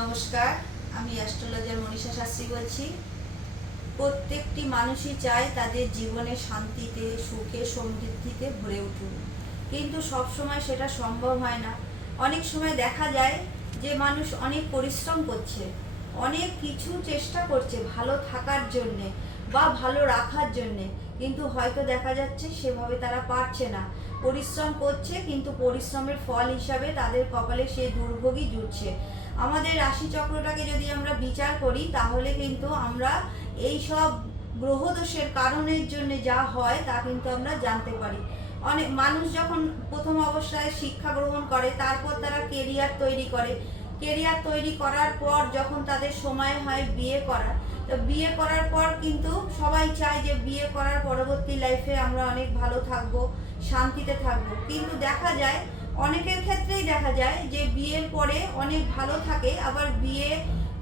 নমস্কার, আমি অ্যাস্ট্রোলজার মনীষা শাস্ত্রী বলছি। প্রত্যেকটি মানুষই চায় তাদের জীবনে শান্তিতে, সুখে, সমৃদ্ধিতে ভরে উঠুন, কিন্তু সব সময় সেটা সম্ভব হয় না। অনেক সময় দেখা যায় যে মানুষ অনেক পরিশ্রম করছে, অনেক কিছু চেষ্টা করছে ভালো থাকার জন্যে বা ভালো রাখার জন্যে, কিন্তু হয়তো দেখা যাচ্ছে সেভাবে তারা পারছে না। পরিশ্রম করছে কিন্তু পরিশ্রমের ফল হিসাবে তাদের কপালে সে দুর্ভোগই জুটছে। আমাদের রাশিচক্রটাকে যদি আমরা বিচার করি তাহলে কিন্তু আমরা এই সব গ্রহদোষের কারণের জন্য যা হয় তা কিন্তু আমরা জানতে পারি। অনেক মানুষ যখন প্রথম অবস্থায় শিক্ষা গ্রহণ করে, তারপর তারা কেরিয়ার তৈরি করে। কেরিয়ার তৈরি করার পর যখন তাদের সময় হয় বিয়ে করার, তো বিয়ে করার পর কিন্তু সবাই চায় যে বিয়ে করার পরবর্তী লাইফে আমরা অনেক ভালো থাকবো, শান্তিতে থাকবো। কিন্তু দেখা যায় অনেকের ক্ষেত্রেই দেখা যায় যে বিয়ের পরে অনেক ভালো থাকে, আবার বিয়ে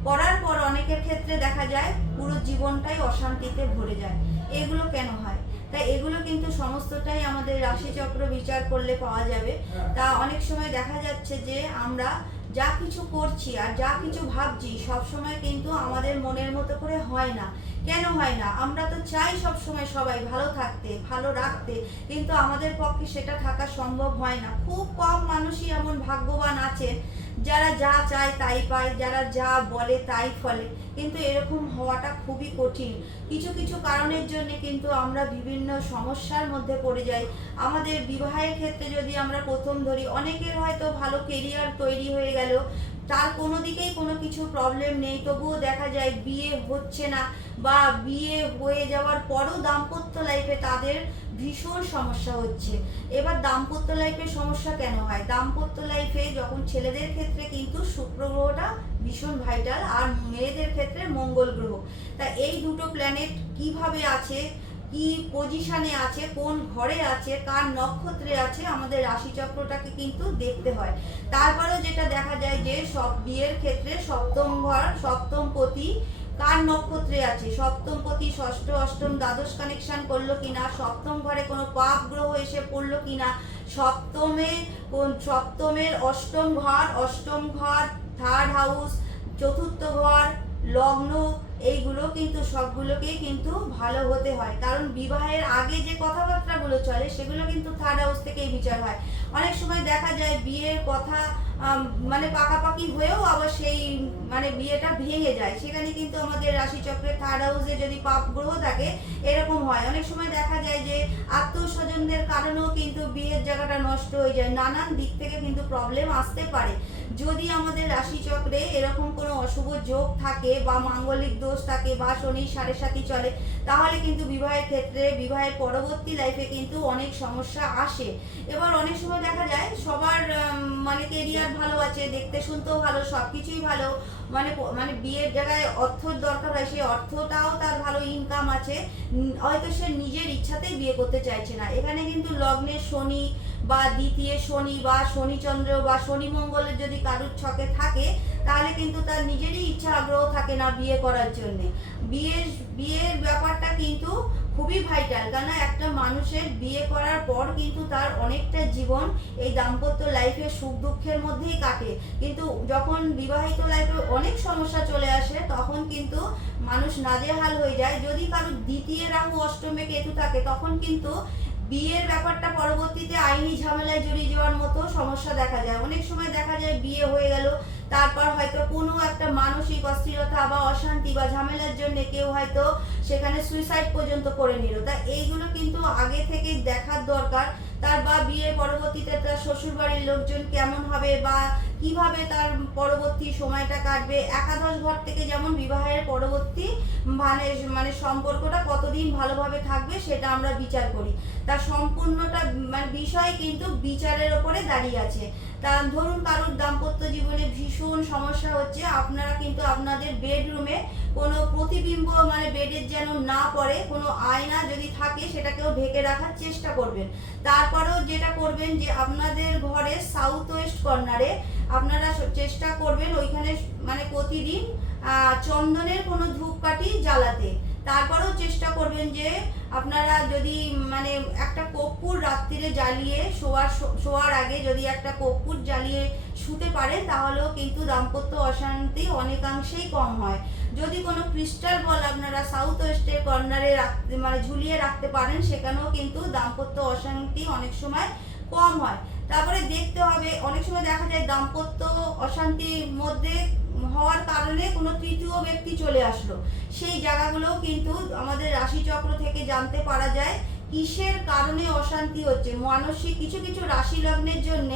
করার পর অনেকের ক্ষেত্রে দেখা যায় পুরো জীবনটাই অশান্তিতে ভরে যায়। এগুলো কেন হয়? তাই এগুলো কিন্তু সমস্তটাই আমাদের রাশিচক্র বিচার করলে পাওয়া যাবে। তা অনেক সময় দেখা যাচ্ছে যে আমরা যা কিছু করছি আর যা কিছু ভাবছি সবসময় কিন্তু আমাদের মনের মতো করে হয় না। কেন হয় না? আমরা তো চাই সবসময় সবাই ভালো থাকতে, ভালো রাখতে, কিন্তু আমাদের পক্ষে সেটা থাকা সম্ভব হয় না। খুব কম মানুষই এমন ভাগ্যবান আছেন যারা যা চায় তাই পায়, যারা যা বলে তাই ফলে, কিন্তু এরকম হওয়াটা খুবই কঠিন। কিছু কিছু কারণের জন্য কিন্তু আমরা বিভিন্ন সমস্যার মধ্যে পড়ে যাই। আমাদের বিবাহের ক্ষেত্রে যদি আমরা প্রথম ধরি, অনেকের হয়তো ভালো কেরিয়ার তৈরি হয়ে গেল, তার কোনো দিকেই কোনো কিছু প্রবলেম নেই, তবুও দেখা যায় বিয়ে হচ্ছে না, বা বিয়ে হয়ে যাওয়ার পরও দাম্পত্য লাইফে তাদের ভীষণ সমস্যা হচ্ছে। এবার দাম্পত্য লাইফে সমস্যা কেন হয়? দাম্পত্য লাইফে যখন ছেলেদের ক্ষেত্রে কিন্তু শুক্র গ্রহটা ভীষণ ভাইটাল, আর মেয়েদের ক্ষেত্রে মঙ্গল গ্রহ। তা এই দুটো প্ল্যানেট কিভাবে আছে, কি পজিশনে আছে, কোন ঘরে আছে, কার নক্ষত্রে আছে, আমাদের রাশিচক্রটাকে কিন্তু দেখতে হয়। তারপরেও যেটা দেখা যায় যে সব বিয়ের ক্ষেত্রে সপ্তম ঘর, সপ্তম পতি কার নক্ষত্রে আছে, সপ্তম পতি ষষ্ঠ, অষ্টম, দ্বাদশ কানেকশন করলো কিনা, সপ্তম ঘরে কোনো পাপ গ্রহ এসে পড়লো কিনা, সপ্তমের অষ্টম ঘর, থার্ড হাউস, চতুর্থ ঘর, লগ্ন, এইগুলো কিন্তু সবগুলোকেই কিন্তু ভালো হতে হয়। কারণ বিবাহের আগে যে কথাবার্তাগুলো চলে সেগুলো কিন্তু থার্ড হাউস থেকেই বিচার হয়। অনেক সময় দেখা যায় বিয়ের কথা মানে পাকাপাকি হয়েও আবার সেই মানে বিয়েটা ভেঙে যায়, সেখানে কিন্তু আমাদের রাশিচক্রের থার্ড হাউসে যদি পাপ গ্রহ থাকে এরকম হয়। অনেক সময় দেখা যায় যে আত্মীয়স্বজনদের কারণেও কিন্তু বিয়ের জায়গাটা নষ্ট হয়ে যায়, নানান দিক থেকে কিন্তু প্রবলেম আসতে পারে। যদি আমাদের রাশিচক্রে এরকম কোনো অশুভ যোগ থাকে বা মাঙ্গলিক দোষ থাকে বা শনির সাড়ে সাথী চলে, তাহলে কিন্তু বিবাহের ক্ষেত্রে, বিবাহের পরবর্তী লাইফে কিন্তু অনেক সমস্যা আসে। এবার অনেক সময় দেখা যায় সবার মানে কেরিয়ার ভালো আছে, দেখতে শুনতেও ভালো, সব কিছুই ভালো, মানে মানে বিয়ের জায়গায় অর্থর দরকার হয়, সেই অর্থটাও তার ভালো ইনকাম আছে, হয়তো সে নিজের ইচ্ছাতেই বিয়ে করতে চাইছে না। এখানে কিন্তু লগ্নের শনি বা দ্বিতীয় শনি বা শনিচন্দ্র বা শনি মঙ্গলের যদি কারুর ছকে থাকে, তাহলে কিন্তু তার নিজেরই ইচ্ছা আগ্রহ থাকে না বিয়ে করার জন্য। বিয়ের ব্যাপারটা কিন্তু খুবই ভাইটাল, কেন একটা মানুষের বিয়ে করার পর কিন্তু তার অনেকটা জীবন এই দাম্পত্য লাইফে সুখ দুঃখের মধ্যেই কাটে, কিন্তু যখন বিবাহিত লাইফে অনেক সমস্যা চলে আসে তখন কিন্তু মানুষ নাজেহাল হয়ে যায়। যদি কারোর দ্বিতীয় রাহু অষ্টমে কেতু থাকে তখন কিন্তু বিয়ের ব্যাপারটা পরবর্তীতে আইনি ঝামেলায় জড়িয়ে যাওয়ার মতো সমস্যা দেখা যায়। অনেক সময় দেখা যায় বিয়ে হয়ে গেল, তারপর হয়তো কোনো একটা মানসিক অস্থিরতা বা অশান্তি বা ঝামেলার জন্য কেউ হয়তো সেখানে সুইসাইড পর্যন্ত করে নিল। তা এইগুলো কিন্তু আগে থেকে দেখার দরকার। তার বা বিয়ের পরবর্তীতে তার শ্বশুরবাড়ির লোকজন কেমন হবে বা কিভাবে তার পরবর্তী সময়টা কাটবে। একাদশ ঘর থেকে যেমন বিবাহের পরবর্তী মানে মানে সম্পর্কটা কতদিন ভালোভাবে থাকবে সেটা আমরা বিচার করি। তার সম্পূর্ণটা মানে বিষয় কিন্তু বিচারের ওপরে দাঁড়িয়ে আছে। তা ধরুন কারোর দাম্পত্য জীবনে ভীষণ সমস্যা হচ্ছে, আপনারা কিন্তু আপনাদের বেডরুমে কোনো প্রতিবিম্ব মানে বেডের যেন না পড়ে, কোনো আয়না যদি থাকে সেটাকেও ঢেকে রাখার চেষ্টা করবেন। তারপরেও যেটা করবেন যে আপনাদের ঘরের সাউথ ওয়েস্ট কর্নারে আপনারা চেষ্টা করবেন ওইখানে মানে প্রতিদিন চন্দনের কোনো ধূপকাঠি জ্বালাতে। তারপরেও চেষ্টা করবেন যে আপনারা যদি মানে একটা কর্পূর রাত্রিরে জ্বালিয়ে শোয়ার আগে যদি একটা কর্পূর জ্বালিয়ে শুতে পারেন, তাহলেও কিন্তু দাম্পত্য অশান্তি অনেকাংশেই কম হয়। যদি কোনো ক্রিস্টাল বল আপনারা সাউথ ওয়েস্টের কর্নারে রাখতে মানে ঝুলিয়ে রাখতে পারেন, সেখানেও কিন্তু দাম্পত্য অশান্তি অনেক সময় কম হয়। তারপরে দেখতে হবে, অনেক সময় দেখা যায় দাম্পত্য অশান্তির মধ্যে হওয়ার কারণে কোনো তৃতীয় ব্যক্তি চলে আসলো, সেই জায়গাগুলোও কিন্তু আমাদের রাশিচক্র থেকে জানতে পারা যায় কিসের কারণে অশান্তি হচ্ছে। মানসিক কিছু কিছু রাশি লগ্নের জন্য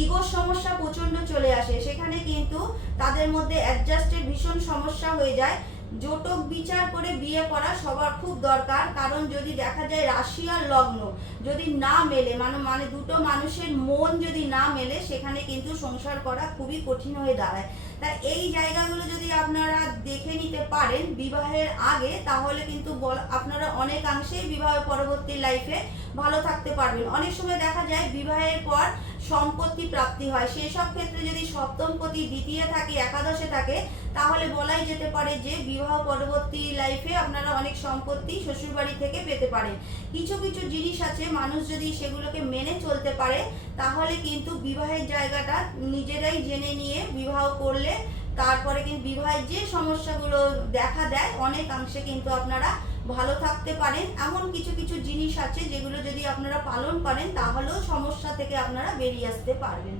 ইগোর সমস্যা প্রচণ্ড চলে আসে, সেখানে কিন্তু তাদের মধ্যে অ্যাডজাস্টের ভীষণ সমস্যা হয়ে যায়। জটক বিচার করে বিয়ে করা সবার খুব দরকার, কারণ যদি দেখা যায় রাশি আর লগ্ন যদি না মেলে, মানে দুটো মানুষের মন যদি না মেলে, সেখানে কিন্তু সংসার করা খুবই কঠিন হয়ে দাঁড়ায়। তাই এই জায়গাগুলো যদি আপনারা দেখে নিতে পারেন বিবাহের আগে, তাহলে কিন্তু আপনারা অনেকাংশেই বিবাহ পরবর্তী লাইফে ভালো থাকতে পারবেন। অনেক সময় দেখা যায় বিবাহের পর সম্পত্তি প্রাপ্তি হয়, সেই সব ক্ষেত্রে যদি সপ্তমপতি দ্বিতীয় থাকে, একাদশে থাকে, তাহলে বলাই যেতে পারে যে বিবাহ পরবর্তী লাইফে আপনারা অনেক সম্পত্তি শ্বশুরবাড়ি থেকে পেতে পারেন। কিছু কিছু জিনিস আছে, মানুষ যদি সেগুলোকে মেনে চলতে পারে, তাহলে কিন্তু বিবাহের জায়গাটা নিজেরাই জেনে নিয়ে বিবাহ করলে তারপরে কিন্তু বিবাহের যে সমস্যাগুলো দেখা দেয় অনেকাংশে কিন্তু আপনারা ভালো থাকতে পারেন। এমন কিছু কিছু জিনিস আছে যেগুলো যদি আপনারা পালন করেন, তাহলেও সমস্যা থেকে আপনারা বেরিয়ে আসতে পারবেন।